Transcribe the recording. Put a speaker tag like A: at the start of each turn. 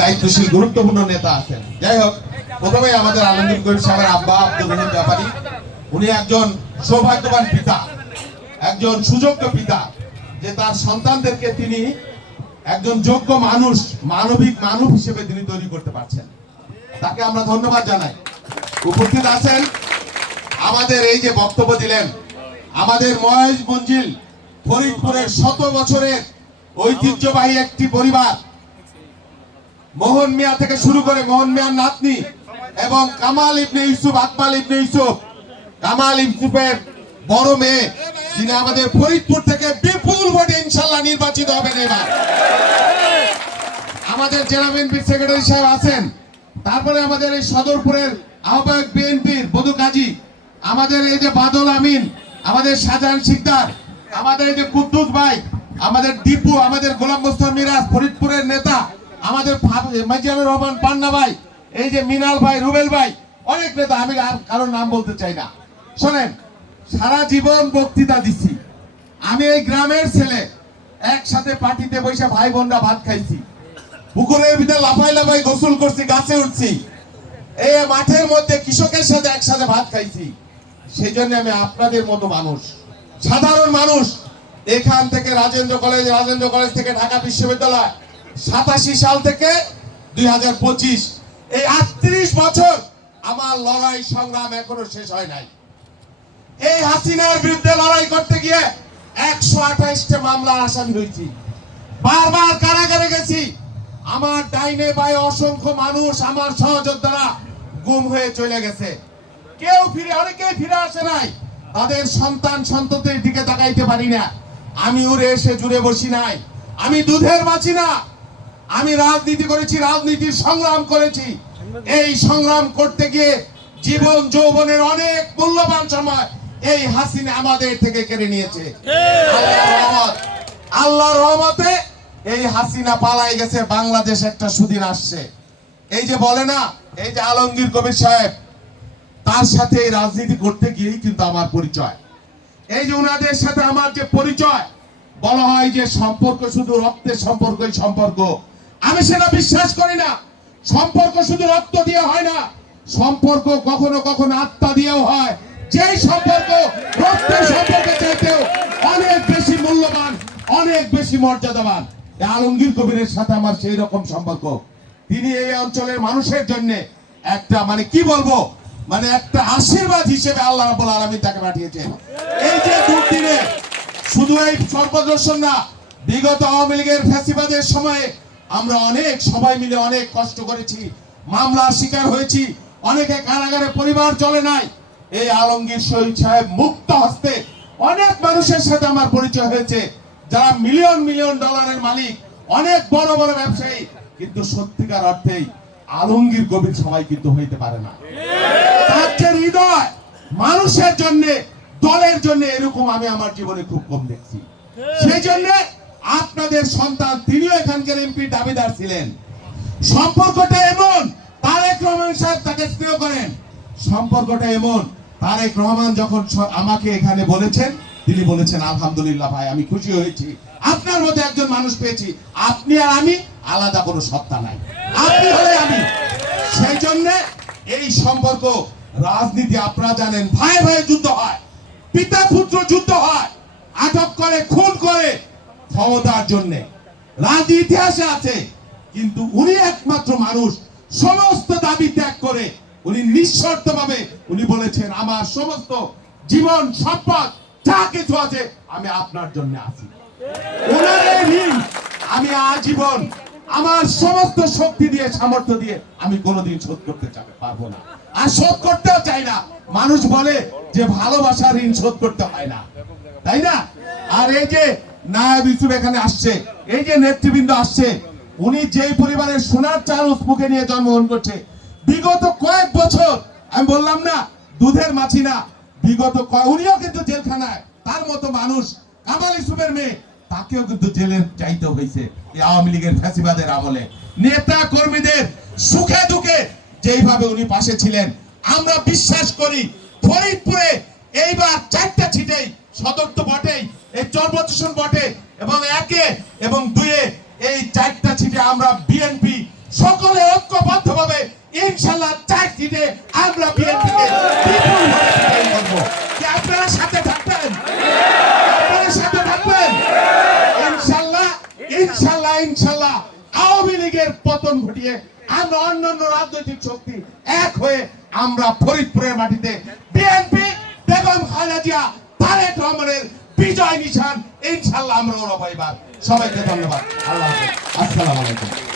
A: দায়িত্বশীল, গুরুত্বপূর্ণ নেতা আছেন। যাই হোক প্রথমে আমাদের করিম সাহেবের আব্বা আব্দুল রহিম ব্যাপারী। উনি একজন সৌভাগ্যবান পিতা, একজন সুযোগ্য পিতা, যে তার সন্তানদেরকে তিনি একজন যোগ্য মানুষ, মানবিক মানুষ হিসেবে তিনি তৈরি করতে পারছেন। তাকে আমরা ধন্যবাদ জানাই। উপস্থিত আছেন আমাদের এই যে বক্তব্য দিলেন, আমাদের মহেশ মঞ্জিল ফরিদপুরের শত বছরের ঐতিহ্যবাহী একটি পরিবার মোহন মিয়া থেকে শুরু করে মোহন মিয়ার নাতনি এবং কামাল ইবনে ইউসুফ, আকমাল ইবনে ইউসুফ। কামাল ইউসুফের বড় মেয়ে, যিনি আমাদের ফরিদপুর থেকে বিপুল ভোটে ইনশাল্লাহ নির্বাচিত হবেন এবার। আমাদের জেলা বিএনপির সেক্রেটারি সাহেব আছেন। তারপরে আমাদের এই সদরপুরের আহ্বায়ক বিএনপির বধু কাজী, আমাদের এই যে বাদল আমিন, আমাদের শাহজাহান শিকদার, আমাদের এই যে কুদ্দুস ভাই, আমাদের দীপু, আমাদের গোলাম মোস্তফা মিরাজ, ফরিদপুরের নেতা আমাদের মাজিয়ানুর রহমান পান্না ভাই, এই যে মিনাল ভাই, রুবেল ভাই, অনেক নেতা, আমি আর কারোর নাম বলতে চাই না। শোনেন, সারা জীবন বক্তৃতা দিছি। আমি এই গ্রামের ছেলে, একসাথে পার্টিতে বসে ভাই বোনরা ভাত খাইছি। পুকুরের ভিতরে লাফাই লাফাই গোসল করছি, গাছে উঠছি। এই মাঠের মধ্যে কৃষকের সাথে একসাথে ভাত খাইছি। সেই জন্য আমি আপনাদের মতো মানুষ। সাধারণ মানুষ। এখান থেকে রাজেন্দ্র কলেজ রাজেন্দ্র কলেজ থেকে ঢাকা বিশ্ববিদ্যালয়। সাতাশি সাল থেকে দুই হাজার পঁচিশ। এই আটত্রিশ বছর আমার লড়াই সংগ্রাম এখনও শেষ হয় নাই। এই হাসিনার বিরুদ্ধে লড়াই করতে গিয়ে একশো আঠাইশটা মামলার আসামি হয়েছি। বারবার কারাগারে গেছি। আমার ডাইনে বাই অসংখ্য মানুষ, আমার সহযোদ্ধারা গুম হয়ে চলে গেছে। কেউ ফিরে, অনেকেই ফিরে আসে নাই। তাদের সন্তান সন্ততির দিকে তাকাইতে পারি না। আমি উড়ে এসে জুড়ে বসি নাই। আমি দুধের বাঁচি না। আমি রাজনীতি করেছি, রাজনীতির সংগ্রাম করেছি। এই সংগ্রাম করতে গিয়ে জীবন যৌবনের অনেক মূল্যবান সময় এই হাসিনা আমাদের থেকে কেড়ে নিয়েছে। আল্লাহর রহমতে এই হাসিনা পালাই গেছে, বাংলাদেশ একটা সুদিন আসছে। এই যে বলে না, এই যে আলমগীর কবির সাহেব, তার সাথে এই রাজনীতি করতে গিয়েই কিন্তু আমার পরিচয়। এই যে ওনাদের সাথে আমার যে পরিচয়, বলা হয় যে সম্পর্ক শুধু রক্তের সম্পর্কই সম্পর্ক আমি সেটা বিশ্বাস করি না। সম্পর্ক শুধু রক্ত দিয়ে হয় না, সম্পর্ক কখনো কখনো আত্মা দিয়েও হয়। যেই সম্পর্ক, রক্তের সম্পর্কে চাইতেও অনেক বেশি মূল্যবান, অনেক বেশি মর্যাদাবান। আলমগীর কবিরের সাথে আমার সেই রকম সম্পর্ক। তিনি এই অঞ্চলের মানুষের জন্য একটা মানে কি বলব মানে একটা আশীর্বাদ হিসেবে আল্লাহ রাব্বুল আলামিন তাকে পাঠিয়েছেন। এই যে দুর্দিনে শুধু এই সর্বদর্শন না, বিগত আওয়ামী লীগের ফ্যাসিবাদের সময়ে আমরা অনেক, সবাই মিলে অনেক কষ্ট করেছি, মামলার শিকার হয়েছি, অনেকে কারাগারে পরিবার চলে নাই। এই আলমগীর শহীদ সাহেব মুক্ত হস্তে অনেক মানুষের সাথে আমার পরিচয় হয়েছে, যারা মিলিয়ন মিলিয়ন ডলারের মালিক, অনেক বড় বড় ব্যবসায়ী, কিন্তু সত্যিকার অর্থেই আলমগীর কবির সবাই কিন্তু হইতে পারে না। হৃদয় মানুষের জন্য, দলের জন্য এরকম আমি আমার জীবনে খুব কম দেখছি। সেই জন্য আপনাদের সন্তান, তিনিও এখানকার এমপি দাবিদার ছিলেন। সম্পর্কটা এমন, তারেক রহমান সাহেব তাকে স্নেহ করেন। সম্পর্কটা এমন, তারেক রহমান যখন আমাকে এখানে বলেছেন, তিনি বলেছেন, আলহামদুলিল্লাহ ভাই, আমি খুশি হয়েছি। আপনার মধ্যে একজন মানুষ পেয়েছি। আপনি আর আমি আলাদা কোনো সত্তা নাই। আপনি হলে আমি। সেই জন্য এই সম্পর্ক, রাজনীতি আপনারা জানেন, ভাই ভাই যুদ্ধ হয় পিতা পুত্র যুদ্ধ হয়, আটক করে, খুন করে ক্ষমতার জন্য। রাজনীতি ইতিহাসে আছে, কিন্তু উনি একমাত্র মানুষ। সমস্ত দাবি ত্যাগ করে উনি নিঃশর্ত ভাবে উনি বলেছেন, আমার সমস্ত জীবন, সম্পদ, যা কিছু আছে, আমি আপনার জন্য আছি। আমি আজীবন আমার সমস্ত শক্তি দিয়ে, সামর্থ্য দিয়ে আমি কোনোদিন শোধ করতে চাই, পারব না। আর শোধ করতেও চাই না। মানুষ বলে যে, ভালোবাসার ঋণ শোধ করতে হয় না। তাই না? আর এই যে নায়ব ইউসুফ এখানে আসছে। এই যে নেতৃবৃন্দ আসছে, উনি যেই পরিবারের সোনার চাল মুখে নিয়ে জন্মগ্রহণ করছে, বিগত কয়েক বছর, আমি বললাম না, দুধের মাছি না, বিগত উনিও কিন্তু জেলখানায়, তার মতো মানুষ, কামাল ইউসুফের মেয়ে, তাকেও কিন্তু জেলের চাইতে হয়েছে এই আওয়ামী লীগের ফ্যাসিবাদের আমলে। নেতা কর্মীদের সুখে দুঃখে যেইভাবে উনি পাশে ছিলেন, আমরা বিশ্বাস করি, ফরিদপুরে এইবার চারটা ছিটেই সদর বটেই এই চর্বচূষণ বটে, এবং একে এবং দুয়ে এই চারটা ছিটে আমরা বিএনপি সকলে ঐক্যবদ্ধভাবে ইনশাল্লাহ চার সিটে আমরা বিএনপিকে আপনারা সাথে থাকবেন? আপনারা সাথে থাকবেন? ইনশাল্লাহ ইনশাল্লাহ ইনশাল্লাহ আওয়ামী লীগের পতন ঘটিয়ে আমরা অন্যান্য রাজনৈতিক শক্তি এক হয়ে আমরা ফরিদপুরের মাটিতে B N P Begum Khaleda Zia Tarek রহমানের বিজয় নিশান ইনশাল্লাহ আমরা ওরা পাইবার সবাইকে ধন্যবাদ। আল্লাহ। আসসালামু আলাইকুম।